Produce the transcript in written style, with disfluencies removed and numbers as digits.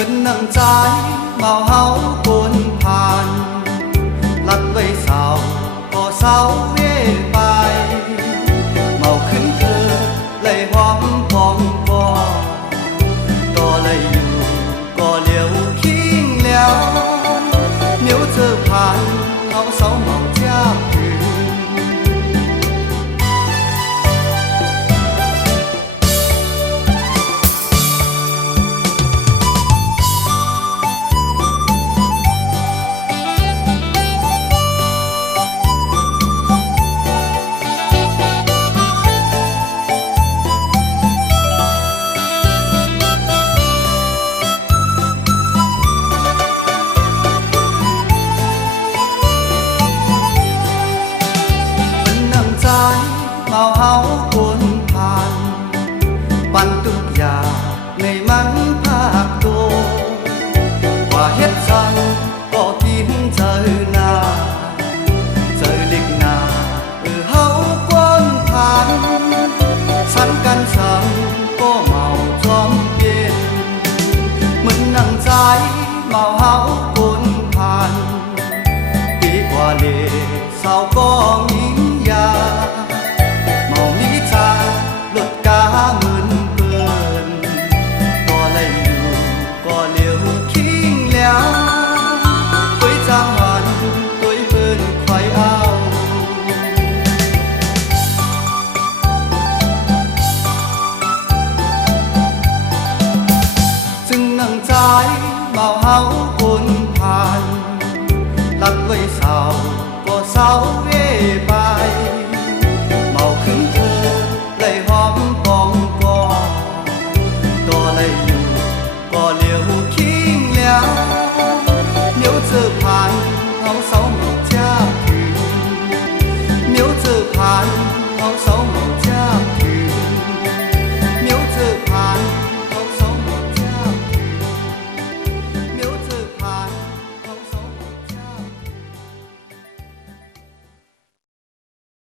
mình nâng trái màu háo cuốnผ่านลัดไว้เสาก็เสาเย่ไปเมาขึ้นเธอเลยหอมพองพอก็เลยอยู่ก็เลี้ยวคิงแล้วเหนียวเธอผ่านเขาเสาเมาจ้าคืนเมาเฮาคนผ่านปันทุกอย่างในมันภาคโตว่าเฮ็ดสั่งก็กินเจอหน้าเจอเล็กหน้าเฮาคนผ่านสันกันสั่งก็เมาจอมเย็นมันนั่งใจเมาเฮาคนผ่านดีกว่าเลเศร้าก็งิ้งยาหลุดกาเหมือนเพื่อนก็เลยอยู่ก็เลี้ยวคิงแล้วตัวจางหันตัวเพื่อนไฟเอาจึงนั่งใจเมาเฮาคนผ่านลัดไว้เสาก็เสาเว่ไป